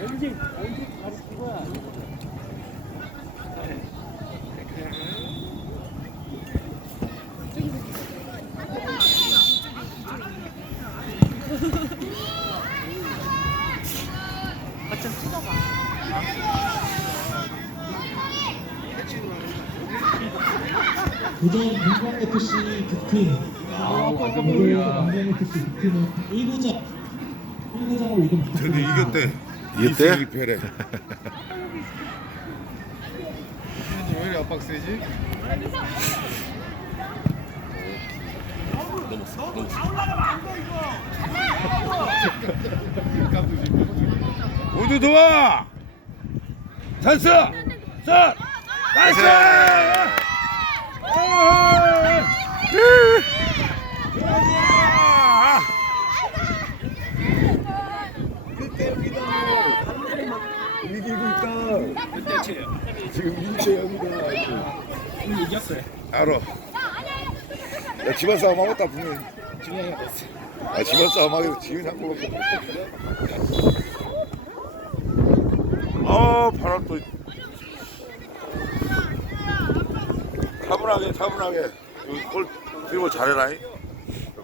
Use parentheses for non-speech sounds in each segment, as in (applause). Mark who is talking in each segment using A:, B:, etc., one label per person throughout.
A: 언제 언제 가르친 거야? 부정 민광 FC 득팀 오늘 민광 FC 득팀은 1구장 1구장으로 이동
B: 근데 이겼대.
C: 이겼대?
B: 2패래. 왜 이리 압박 세지? 모두 도와! 찬스! 샷! 나이스! 아! 좋아, 좋아! 이기고 있다. 지금 1대 0이다.
A: 이겼어요
B: 알아. 야, 집안 싸움 하겠다, 분명히.
A: 중요한 거 됐어
B: 아, 집안 싸움 하겠다. 지금 한 골밖에 아, 바람 또. 차분하게, 차분하게. 여기 골 드리블 잘해라. 잉.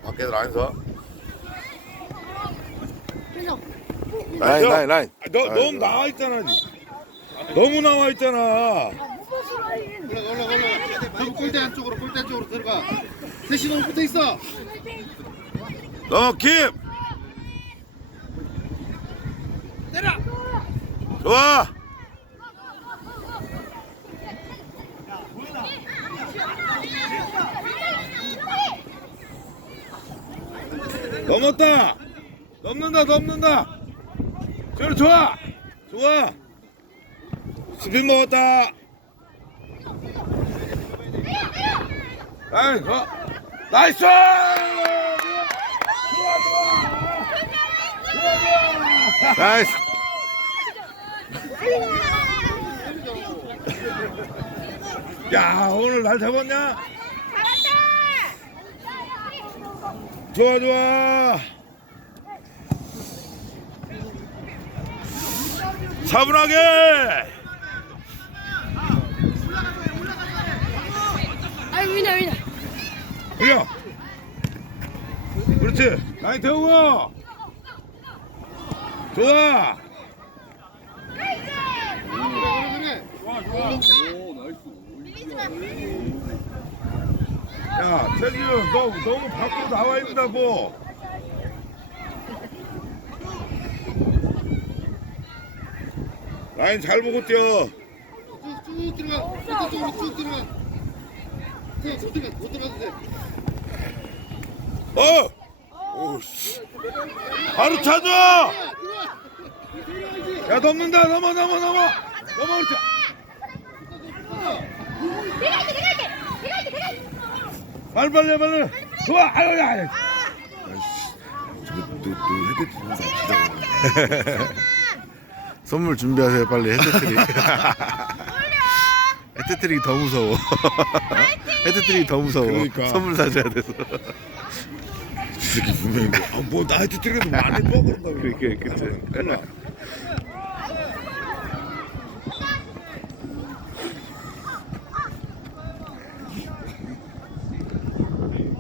B: 밖에 라인서.
C: 라인 라인 라인
B: 아, 너, 너무 나와 있잖아. 니. 너무 나와 있잖아.
D: 올라가 올라가 올라가 전부 골대 안쪽으로 골대 안쪽으로 들어가 셋이 너무 붙어 있어
B: 너 킴. 때려. 좋아. 넘었다. 넘는다, 넘는다. 저리 좋아. 좋아. 스핀 먹었다. 아이, 어. 나이스! 좋아, 좋아.
C: 나이스
B: 야, 오늘 날 잡았냐? 좋아, 좋아. 차분하게.
E: 아이 위나 위나
B: 흘려. 그렇지. 라인 태우고. 좋아. 야, 최지훈, 너 너무 밖으로 나와 있다고. 라인 잘 보고 뛰어.
D: 쭉 들어가 골대 쪽으로 쭉 들어가 그냥 못 들어가 못 들어가도 돼
B: 어! 오씨. 바로 찾아! 야, 넘는다, 넘어, 넘어, 넘어! 넘어, 그렇지.
E: 내가 할게 내가 할게 내가 할게 내가 할게
B: 빨리, 빨리, 빨리. 좋아, 아유, 야, 야. 아이씨. 저, 너, 너 헤드 들고 가시다.
C: 선물 준비하세요 빨리 헤드트릭 (laughs) 헤드트릭이 더 무서워 헤드트릭이 더 무서워
B: 그러니까.
C: 선물 사줘야 돼서
B: 이 새끼 분명히 뭐, 아, 뭐, 나 헤드 트릭도 많이 뻐, 그런다.
C: 그렇게, 그치.
B: 일로 와.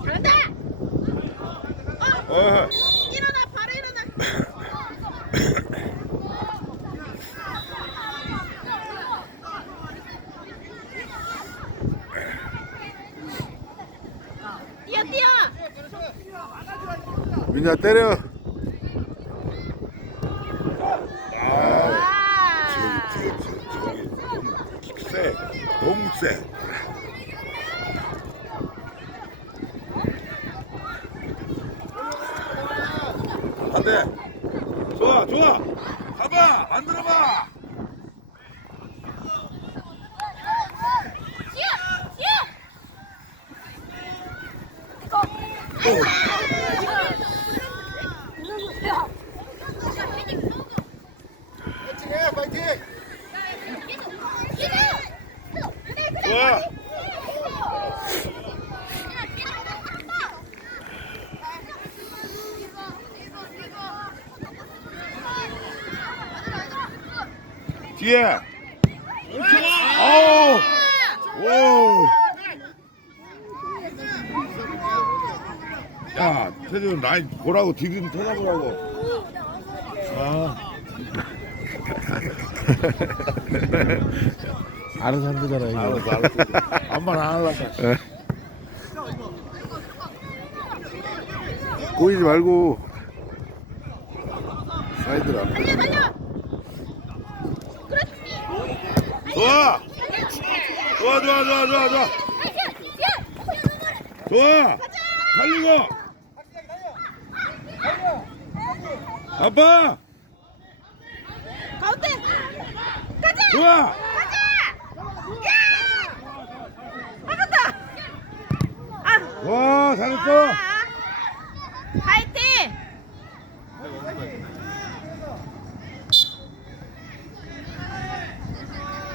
E: 잘한다
B: 어,
E: 일어나 바로 일어나 뛰어 뛰어
C: 민야 때려
E: 와
B: 저기, 저기, 저기, 너무 세. 너무 세. 안 돼. 좋아, 좋아. 가봐, 만들어봐.
E: 뛰어 뛰어
D: 파이팅해 파이팅
B: 좋아. 뒤에. 아우. 오. 야, 태준 라인 보라고 뒤좀 찾아보라고. 아. (laughs)
C: 알아서 한대잖아 이거.
B: 알았어, 알았어. 한번 안 하려고.
C: 꼬이지 말고. 사이드로 앞에.
E: 달려 달려
B: 좋아. 좋아, 좋아, 좋아, 좋아, 좋아. 좋아. 달리고. 아빠.
E: 가운데 가자
B: 좋아.
E: 가자 야 맞았다 아
B: 와, 잘했어.
E: 아. 파이팅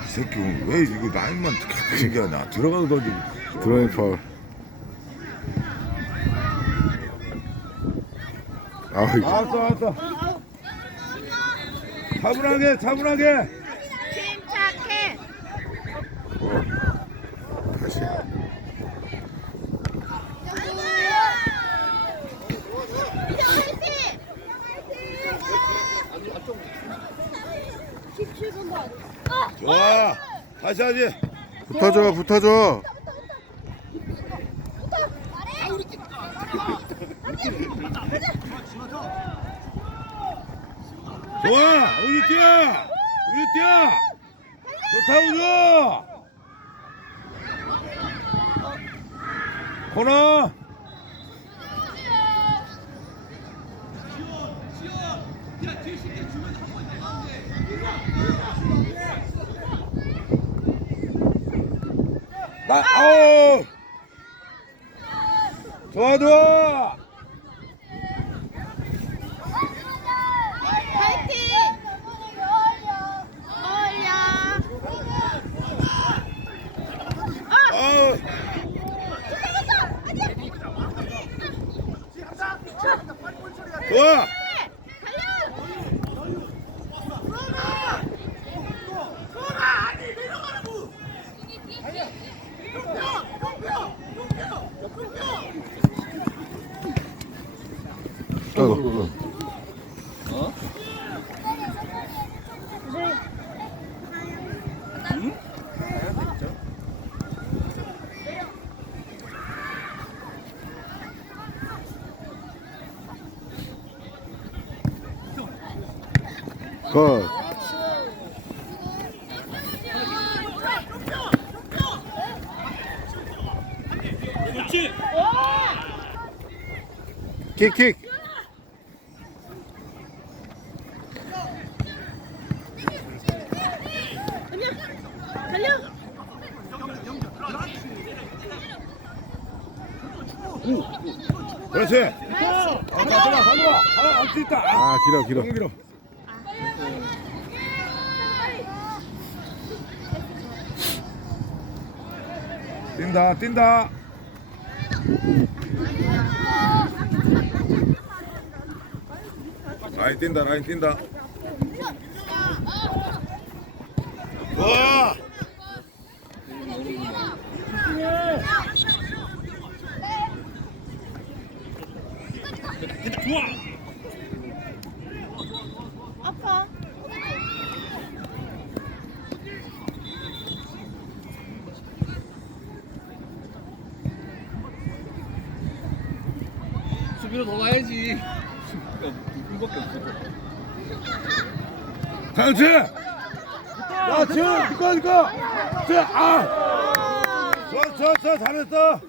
B: 이 새끼 왜 이거 라인만 계속 얘기하냐? 들어가서 던지고.
C: 드라이 파울. 아 이거
B: 알았어, 알았어. 차분하게, 차분하게.
E: 침착해
C: 다시.
E: 파이팅
B: 좋아. 다시 하지.
C: 붙어줘 붙어줘.
B: 좋아. 우리 뛰어. 우리 뛰어. 좋다, 우주. 코너. 나, 아우. 좋아, 좋아. 좋아.
C: 아이고. 킥킥.
E: 달려
B: 그렇지. 아, 가져가, 가져가. 아, 할수 있다. 아,
C: 아 길어 길어.
B: 너무 길어. 뛴다, 뛴다. 라인 뛴다, 라인 뛴다. 좋아.
E: 아파
F: 수비로 넘어야지. 우리밖에 없어.
B: 그렇지. 야, 지금 이거 이거. 자, 아. 좋아, 좋아, 좋아. 잘했어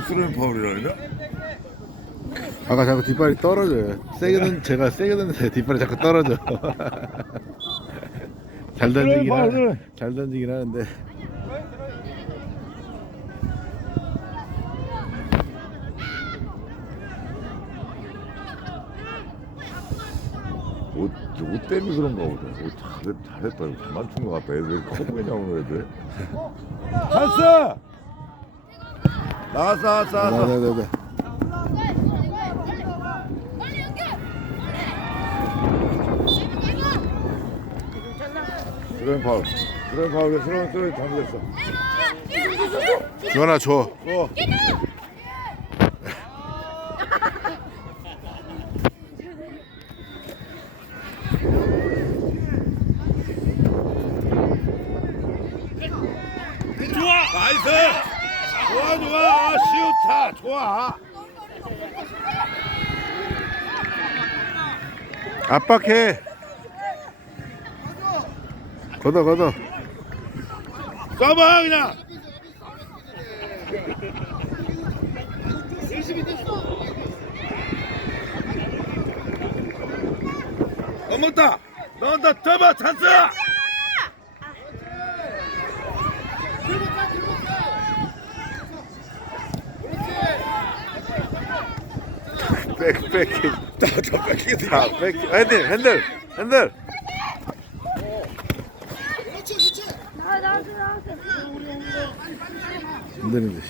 B: 또 수련 파울이라냐?
C: 아까 자꾸 뒷발이 떨어져요. 세게 던 제가 세게 던데 뒷발이 자꾸 떨어져. (laughs) 잘 던지긴 하,
B: 그래, 그래.
C: 잘 던지긴 하는데.
B: 때문에 그런가 보다. 오, 잘했, 잘했다. 이거 잘 맞춘 것 같다. 애들 커 보이냐, 오늘 애들. 찬스! 나왔어, 나왔어, 나왔어.
C: 네네네.
B: 드라이브 파울. 드라이브 파울에 스로운 스로운 잘못했어.
C: 주원아 줘.
B: 어. 좋아! 나이스! 좋아, 좋아! 좋아!
C: 압박해. 걷어 걷어.
B: 쏴봐, 그냥! 넘었다! 넘었다! 잡아! 찬스!
C: 백 백. 다자 백. 핸들 핸들 핸들. 흔들리는데.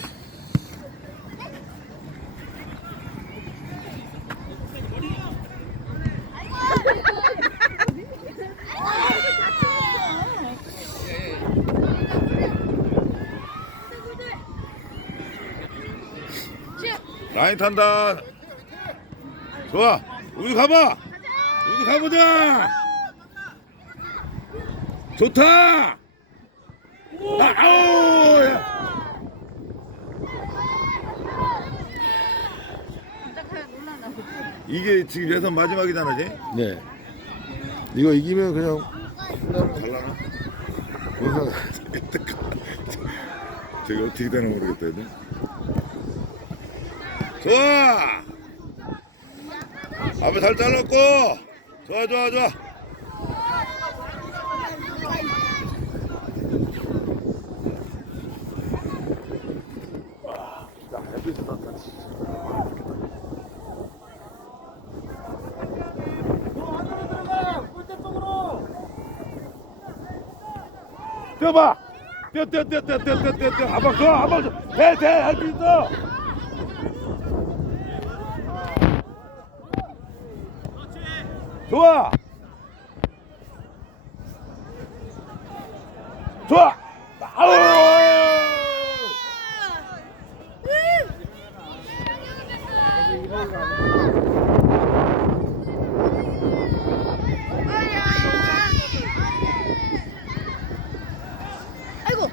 C: 씨.
B: 라인 탄다. 좋아. 우리 가봐. 우리 가보자. 좋다. 나, 아우. 야. 이게 지금 예선 마지막이잖아, 지
C: 네. 이거 이기면 그냥
B: 갈라나? 영상 저기 어떻게 되나 모르겠다, 얘들. 좋아! 앞에 잘 잘랐고! 좋아, 좋아, 좋아! 뛰어봐! 뛰어, 뛰어, 뛰어, 뛰어, 뛰어, 뛰어, 뛰어, 한번 더. 돼, 돼, 할수 있어! 좋아! 좋아! 아우!
E: 아이고.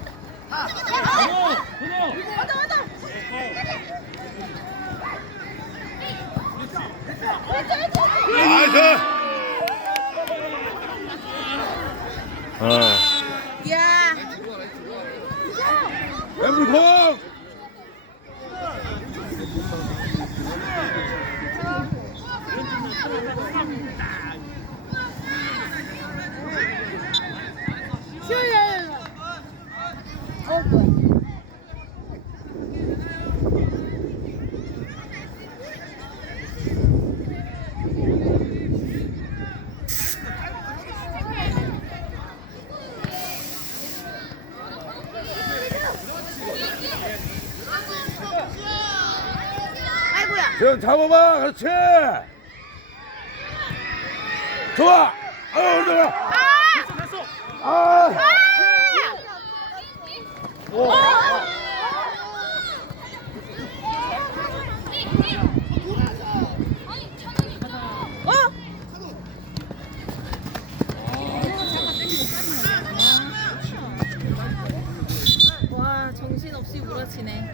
B: 나이스!
C: 아.
E: 야.
B: 엠블 공!
E: 어 뭐야?
B: 전 잡아봐, 그렇지! 좋아! 아!
E: 어? 와 정신 없이 몰아치네.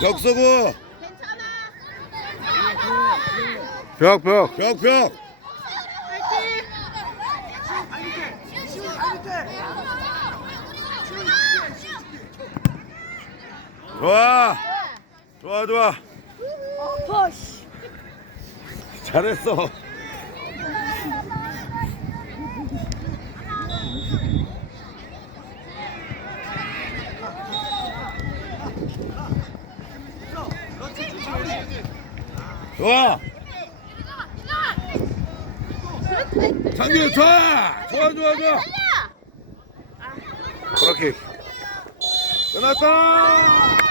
B: 벽서구!
C: 벽 벽.
B: 벽, 벽! 좋아! 좋아, 좋아!
E: 퍼시.
B: 잘했어. 좋아. 장규 좋아. 좋아 좋아 좋아. 그렇게. 끝났다